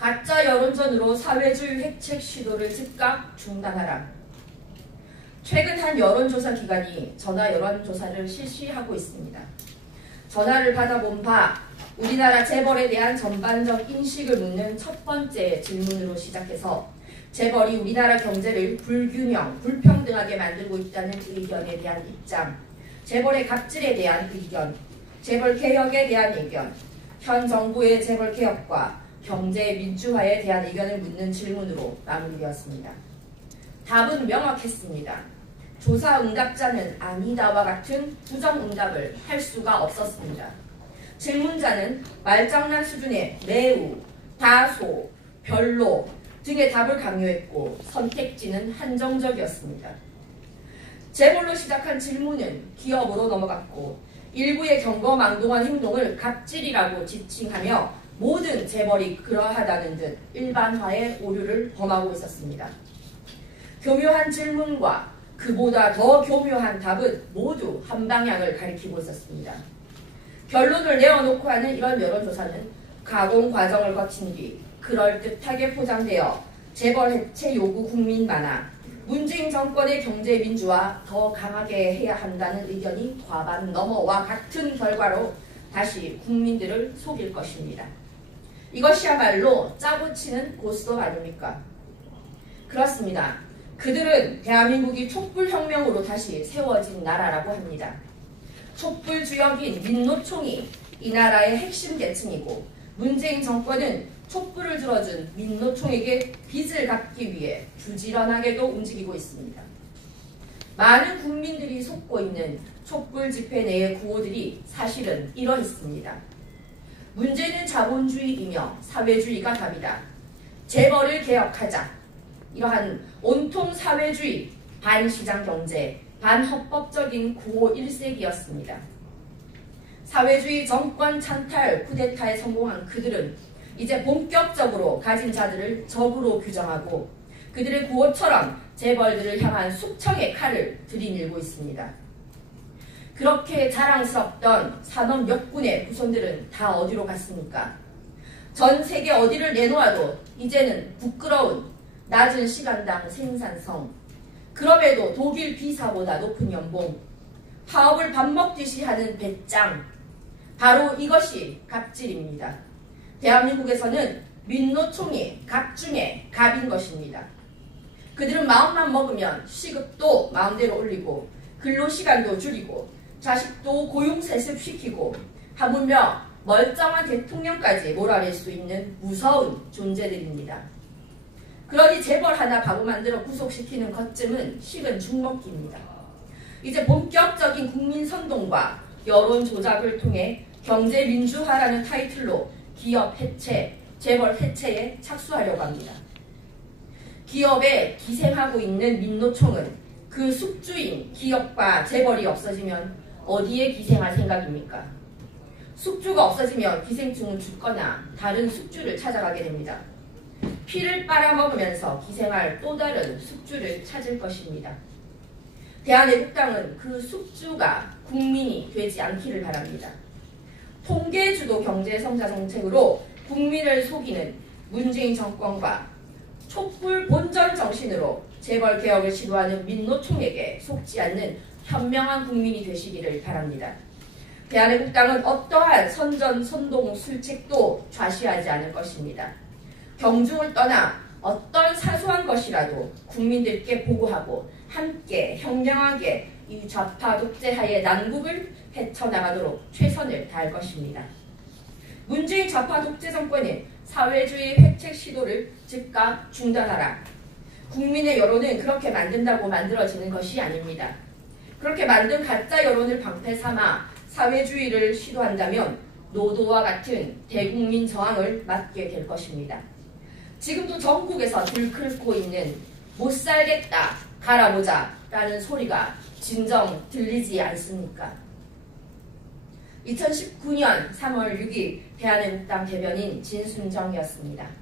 가짜 여론전으로 사회주의 획책 시도를 즉각 중단하라. 최근 한 여론조사 기관이 전화 여론조사를 실시하고 있습니다. 전화를 받아본 바 우리나라 재벌에 대한 전반적 인식을 묻는 첫 번째 질문으로 시작해서 재벌이 우리나라 경제를 불균형, 불평등하게 만들고 있다는 의견에 대한 입장, 재벌의 갑질에 대한 의견, 재벌 개혁에 대한 의견, 현 정부의 재벌 개혁과 경제 민주화에 대한 의견을 묻는 질문으로 마무리되었습니다. 답은 명확했습니다. 조사 응답자는 아니다와 같은 부정 응답을 할 수가 없었습니다. 질문자는 말장난 수준의 매우, 다소, 별로 등의 답을 강요했고 선택지는 한정적이었습니다. 재벌로 시작한 질문은 기업으로 넘어갔고 일부의 경거망동한 행동을 갑질이라고 지칭하며 모든 재벌이 그러하다는 듯 일반화의 오류를 범하고 있었습니다. 교묘한 질문과 그보다 더 교묘한 답은 모두 한 방향을 가리키고 있었습니다. 결론을 내어놓고 하는 이런 여론조사는 가공 과정을 거친 뒤 그럴듯하게 포장되어 재벌 해체 요구 국민만화, 문재인 정권의 경제 민주화 더 강하게 해야 한다는 의견이 과반 넘어와 같은 결과로 다시 국민들을 속일 것입니다. 이것이야말로 짜고 치는 고스톱 아닙니까? 그렇습니다. 그들은 대한민국이 촛불혁명으로 다시 세워진 나라라고 합니다. 촛불주역인 민노총이 이 나라의 핵심 계층이고 문재인 정권은 촛불을 들어준 민노총에게 빚을 갚기 위해 부지런하게도 움직이고 있습니다. 많은 국민들이 속고 있는 촛불 집회 내의 구호들이 사실은 이러했습니다. 문제는 자본주의이며 사회주의가 답이다. 재벌을 개혁하자. 이러한 온통 사회주의, 반시장경제, 반헌법적인 구호 1세기였습니다. 사회주의 정권 찬탈 쿠데타에 성공한 그들은 이제 본격적으로 가진 자들을 적으로 규정하고 그들의 구호처럼 재벌들을 향한 숙청의 칼을 들이밀고 있습니다. 그렇게 자랑스럽던 산업 역군의 후손들은 다 어디로 갔습니까? 전 세계 어디를 내놓아도 이제는 부끄러운 낮은 시간당 생산성, 그럼에도 독일 비사보다 높은 연봉, 파업을 밥 먹듯이 하는 배짱, 바로 이것이 갑질입니다. 대한민국에서는 민노총이 갑 중에 갑인 것입니다. 그들은 마음만 먹으면 시급도 마음대로 올리고 근로시간도 줄이고 자식도 고용세습시키고 하물며 멀쩡한 대통령까지 몰아낼 수 있는 무서운 존재들입니다. 그러니 재벌 하나 바보 만들어 구속시키는 것쯤은 식은 죽먹기입니다. 이제 본격적인 국민선동과 여론 조작을 통해 경제민주화라는 타이틀로 기업 해체, 재벌 해체에 착수하려고 합니다. 기업에 기생하고 있는 민노총은 그 숙주인 기업과 재벌이 없어지면 어디에 기생할 생각입니까? 숙주가 없어지면 기생충은 죽거나 다른 숙주를 찾아가게 됩니다. 피를 빨아먹으면서 기생할 또 다른 숙주를 찾을 것입니다. 대한애국당은 그 숙주가 국민이 되지 않기를 바랍니다. 통계주도 경제성장 정책으로 국민을 속이는 문재인 정권과 촛불 본전 정신으로 재벌 개혁을 시도하는 민노총에게 속지 않는 현명한 국민이 되시기를 바랍니다. 대한애국당은 어떠한 선전, 선동, 술책도 좌시하지 않을 것입니다. 경중을 떠나 어떤 사소한 것이라도 국민들께 보고하고 함께 현명하게 이 좌파 독재하의 난국을 헤쳐나가도록 최선을 다할 것입니다. 문재인 좌파 독재 정권은 사회주의 획책 시도를 즉각 중단하라. 국민의 여론은 그렇게 만든다고 만들어지는 것이 아닙니다. 그렇게 만든 가짜 여론을 방패 삼아 사회주의를 시도한다면 노도와 같은 대국민 저항을 맞게 될 것입니다. 지금도 전국에서 들끓고 있는 못 살겠다, 갈아보자 라는 소리가 진정 들리지 않습니까? 2019년 3월 6일 대한애국당 대변인 진순정이었습니다.